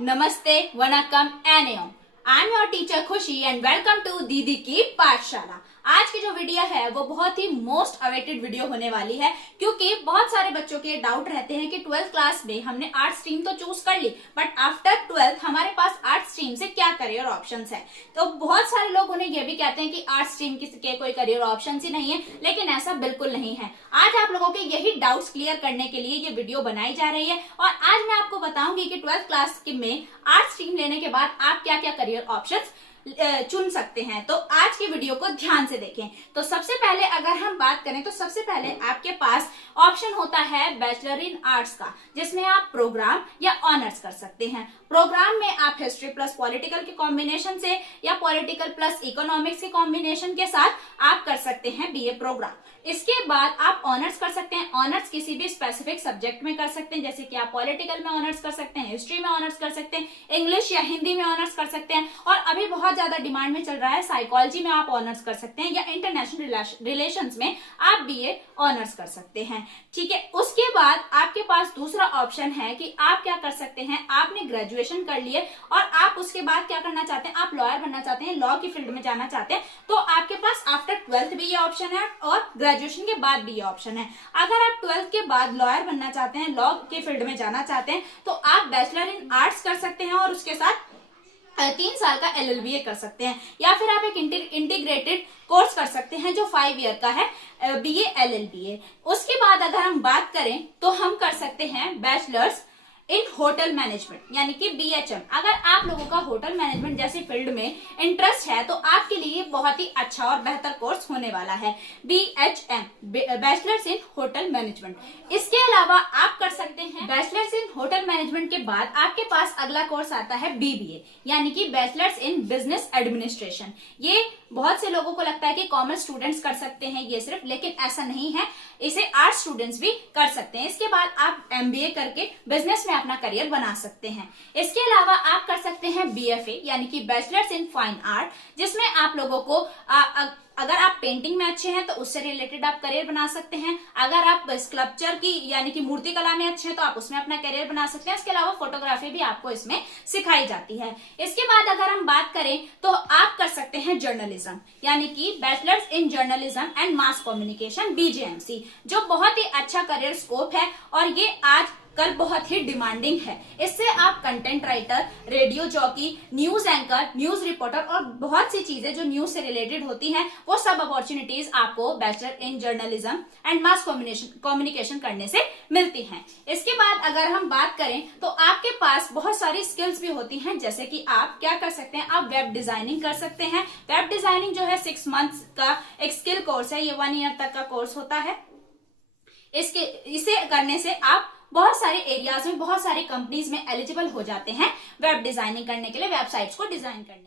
नमस्ते, वनकम, एनेओम। I am your teacher Khushi and welcome to दीदी की पाठशाला। आज की जो वीडियो है वो बहुत ही मोस्ट अवेटेड वीडियो होने वाली है, क्योंकि बहुत सारे बच्चों के डाउट रहते हैं कि 12th क्लास में हमने आर्ट स्ट्रीम तो चूज कर ली, बट आफ्टर 12th हमारे पास आर्ट स्ट्रीम से क्या करियर ऑप्शंस है। तो बहुत सारे लोग उन्हें ये भी कहते हैं कि आर्ट स्ट्रीम के कोई करियर ऑप्शंस ही नहीं है, लेकिन ऐसा बिल्कुल नहीं है। आज आप लोगों के यही डाउट्स क्लियर करने के लिए ये वीडियो बनाई जा रही है और आज मैं आपको बताऊंगी कि 12th क्लास में आर्ट स्ट्रीम लेने के बाद आप क्या क्या करियर ऑप्शंस चुन सकते हैं। तो आज की वीडियो को ध्यान से देखें। तो सबसे पहले अगर हम बात करें तो सबसे पहले आपके पास ऑप्शन होता है बैचलर इन आर्ट्स का, जिसमें आप प्रोग्राम या ऑनर्स कर सकते हैं। प्रोग्राम में आप हिस्ट्री प्लस पॉलिटिकल के कॉम्बिनेशन से या पॉलिटिकल प्लस इकोनॉमिक्स के कॉम्बिनेशन के साथ आप कर सकते हैं बीए प्रोग्राम। इसके बाद आप ऑनर्स कर सकते हैं। ऑनर्स किसी भी स्पेसिफिक सब्जेक्ट में कर सकते हैं, जैसे कि आप पॉलिटिकल में ऑनर्स कर सकते हैं, हिस्ट्री में ऑनर्स कर सकते हैं, इंग्लिश या हिंदी में ऑनर्स कर सकते हैं, और अभी बहुत ज्यादा डिमांड में चल रहा है साइकोलॉजी में आप ऑनर्स कर सकते हैं, या इंटरनेशनल रिलेशंस में आप बीए ऑनर्स कर सकते हैं। ठीक है, उसके बाद आपके पास दूसरा ऑप्शन है कि आप क्या कर सकते हैं। आपने ग्रेजुएशन कर लिए और आप उसके बाद क्या करना चाहते हैं, आप लॉयर बनना चाहते हैं, लॉ की फील्ड में जाना चाहते हैं, तो आपके पास आफ्टर 12th भी ये ऑप्शन है और ग्रेजुएशन के बाद भी ये ऑप्शन है। अगर आप 12th के बाद लॉयर बनना चाहते हैं, लॉ के फील्ड में जाना चाहते हैं, तो आप बैचलर इन आर्ट्स कर सकते हैं और उसके साथ 3 साल का LLBA कर सकते हैं, या फिर आप एक इंटीग्रेटेड कोर्स कर सकते हैं जो 5 ईयर का है, BA LLBA। उसके बाद अगर हम बात करें तो हम कर सकते हैं बैचलर्स इन होटल मैनेजमेंट, यानी कि BHM। अगर आप लोगों का होटल मैनेजमेंट जैसी फील्ड में इंटरेस्ट है तो आपके लिए बहुत ही अच्छा और बेहतर कोर्स होने वाला है, BHM, bachelors in hotel management. इसके अलावा आप कर सकते हैं बैचलर्स इन होटल मैनेजमेंट के बाद आपके पास अगला कोर्स आता है BBA, यानी कि बैचलर्स इन बिजनेस एडमिनिस्ट्रेशन। ये बहुत से लोगों को लगता है कि कॉमर्स स्टूडेंट्स कर सकते हैं ये सिर्फ, लेकिन ऐसा नहीं है, इसे आर्ट स्टूडेंट्स भी कर सकते हैं। इसके बाद आप MBA करके बिजनेस में अपना करियर बना सकते हैं। इसके अलावा आप कर सकते हैं BFA, यानी कि बैचलर्स इन फाइन आर्ट, जिसमें आप लोगों को अगर आप पेंटिंग में अच्छे हैं तो उससे रिलेटेड आप करियर बना सकते हैं। अगर आप स्कल्पचर की यानी कि मूर्ति कला में अच्छे हैं तो आप उसमें अपना करियर बना सकते हैं। इसके अलावा फोटोग्राफी भी आपको इसमें सिखाई जाती है। इसके बाद अगर हम बात करें तो आप कर सकते हैं जर्नलिज्म, यानी कि bachelors in journalism and mass communication, BJMC, जो बहुत ही अच्छा करियर स्कोप है और ये आज कल बहुत ही डिमांडिंग है। इससे आप content writer, radio jockey, news anchor, news reporter और बहुत सी चीजें जो न्यूज से रिलेटेड होती हैं, वो सब अपॉर्चुनिटीज आपको bachelor in journalism and mass communication करने से मिलती हैं। इसके बाद अगर हम बात करें तो आपके पास बहुत सारी स्किल्स भी होती हैं, जैसे कि आप क्या कर सकते हैं, आप वेब डिजाइनिंग कर सकते हैं। वेब डिजाइनिंग जो है 6 मंथ्स का एक स्किल कोर्स है, ये 1 ईयर तक का कोर्स होता है। इसे करने से आप बहुत सारे एरियाज में, बहुत सारी कंपनीज में एलिजिबल हो जाते हैं वेब डिजाइनिंग करने के लिए, वेबसाइट्स को डिजाइन करने के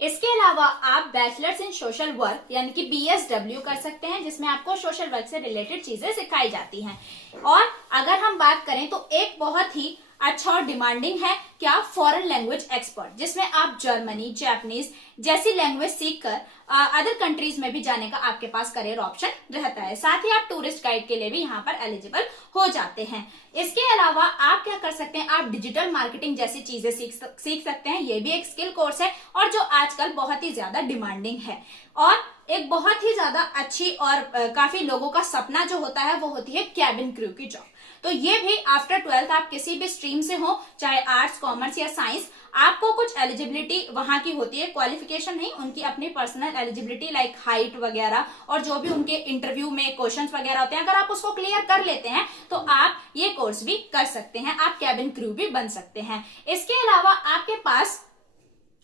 लिए। इसके अलावा आप बैचलर्स इन सोशल वर्क, यानी कि BSW कर सकते हैं, जिसमें आपको सोशल वर्क से रिलेटेड चीजें सिखाई जाती हैं। और अगर हम बात करें तो एक बहुत ही अच्छा और डिमांडिंग है क्या, फॉरेन लैंग्वेज एक्सपर्ट, जिसमें आप जर्मनी, जापानीज जैसी लैंग्वेज सीखकर अदर कंट्रीज में भी जाने का आपके पास करियर ऑप्शन रहता है। साथ ही आप टूरिस्ट गाइड के लिए भी यहाँ पर एलिजिबल हो जाते हैं। इसके अलावा आप क्या कर सकते हैं, आप डिजिटल मार्केटिंग जैसी चीजें सीख सकते हैं। ये भी एक स्किल कोर्स है और जो आजकल बहुत ही ज्यादा डिमांडिंग है, और एक बहुत ही ज्यादा अच्छी और काफी लोगों का सपना जो होता है वो होती है कैबिन क्रू की जॉब। तो ये भी आफ्टर 12th आप किसी भी स्ट्रीम से हो, चाहे आर्ट्स, कॉमर्स या साइंस, आपको कुछ एलिजिबिलिटी वहां की होती है, क्वालिफिकेशन नहीं, उनकी अपनी पर्सनल एलिजिबिलिटी लाइक हाइट वगैरह और जो भी उनके इंटरव्यू में क्वेश्चंस वगैरह होते हैं, अगर आप उसको क्लियर कर लेते हैं तो आप ये कोर्स भी कर सकते हैं, आप कैबिन क्रू भी बन सकते हैं। इसके अलावा आपके पास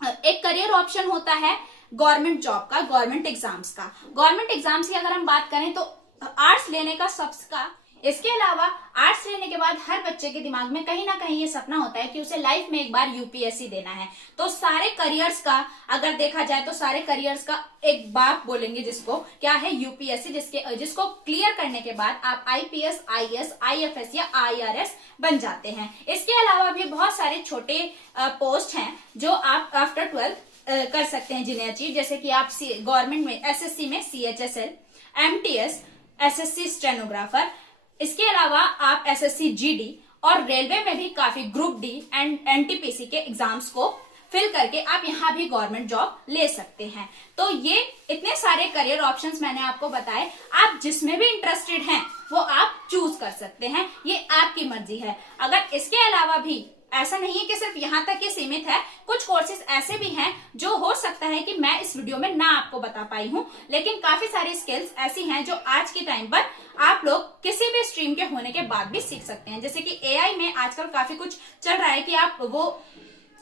एक करियर ऑप्शन होता है गवर्नमेंट जॉब का, गवर्नमेंट एग्जाम्स का। गवर्नमेंट एग्जाम्स की अगर हम बात करें तो आर्ट्स लेने का सबका, इसके अलावा आर्ट्स लेने के बाद हर बच्चे के दिमाग में कहीं ना कहीं ये सपना होता है कि उसे लाइफ में एक बार UPSC देना है। तो सारे करियर्स का अगर देखा जाए तो सारे करियर्स का एक बाप बोलेंगे जिसको, क्या है, UPSC, जिसको क्लियर करने के बाद आप IPS, IAS, IFS या IRS बन जाते हैं। इसके अलावा भी बहुत सारे छोटे पोस्ट हैं जो आप आफ्टर 12th कर सकते हैं जिन्हें अचीव, जैसे कि आप गवर्नमेंट में SSC में CHSL, MTS, SSC स्टेनोग्राफर, इसके अलावा आप SSC GD और रेलवे में भी काफी ग्रुप डी एंड एनटीपीसी के एग्जाम्स को फिल करके आप यहाँ भी गवर्नमेंट जॉब ले सकते हैं। तो ये इतने सारे करियर ऑप्शंस मैंने आपको बताए, आप जिसमें भी इंटरेस्टेड हैं वो आप चूज कर सकते हैं, ये आपकी मर्जी है। अगर इसके अलावा भी ऐसा नहीं है कि सिर्फ यहाँ तक ही सीमित है, कुछ कोर्सेज ऐसे भी हैं जो हो सकता है कि मैं इस वीडियो में ना आपको बता पाई हूँ, लेकिन काफी सारी स्किल्स ऐसी हैं जो आज के टाइम पर आप लोग किसी भी स्ट्रीम के होने के बाद भी सीख सकते हैं। जैसे कि एआई में आजकल काफी कुछ चल रहा है कि आप वो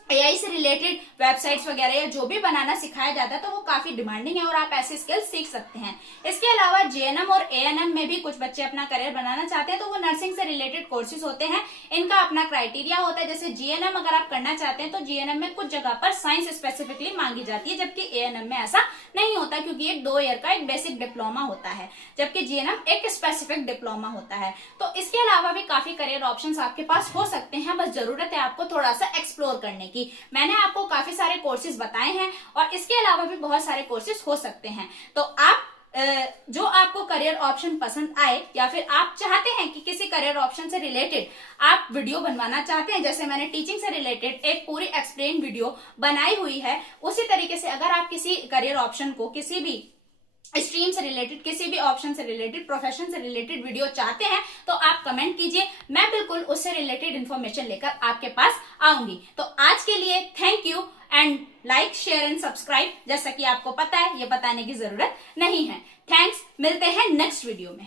एआई से रिलेटेड वेबसाइट्स वगैरह या जो भी बनाना सिखाया जाता है तो वो काफी डिमांडिंग है और आप ऐसे स्किल्स सीख सकते हैं। इसके अलावा जीएनएम और एएनएम में भी कुछ बच्चे अपना करियर बनाना चाहते हैं तो वो नर्सिंग से रिलेटेड कोर्सेज होते हैं, इनका अपना क्राइटेरिया होता है। जैसे जीएनएम अगर आप करना चाहते हैं तो जीएनएम में कुछ जगह पर साइंस स्पेसिफिकली मांगी जाती है, जबकि एएनएम में ऐसा नहीं होता क्योंकि एक 2 ईयर का एक बेसिक डिप्लोमा होता है, जबकि जीएनएम एक स्पेसिफिक डिप्लोमा होता है। तो इसके अलावा भी काफी करियर ऑप्शंस आपके पास हो सकते हैं, बस जरूरत है आपको थोड़ा सा एक्सप्लोर करने की। मैंने आपको काफी सारे कोर्सेज बताए हैं और इसके अलावा भी बहुत सारे कोर्सेज हो सकते हैं। तो आप जो आपको करियर ऑप्शन पसंद आए या फिर आप चाहते हैं कि किसी करियर ऑप्शन से रिलेटेड आप वीडियो बनवाना चाहते हैं, जैसे मैंने टीचिंग से रिलेटेड एक पूरी एक्सप्लेन वीडियो बनाई हुई है, उसी तरीके से अगर आप किसी करियर ऑप्शन को किसी भी स्ट्रीम से रिलेटेड, किसी भी ऑप्शन से रिलेटेड, प्रोफेशन से रिलेटेड वीडियो चाहते हैं तो आप कमेंट कीजिए, मैं बिल्कुल उससे रिलेटेड इंफॉर्मेशन लेकर आपके पास आऊंगी। तो आज के लिए thank you and like, share and subscribe. जैसा कि आपको पता है, ये बताने की जरूरत नहीं है। थैंक्स, मिलते हैं नेक्स्ट वीडियो में।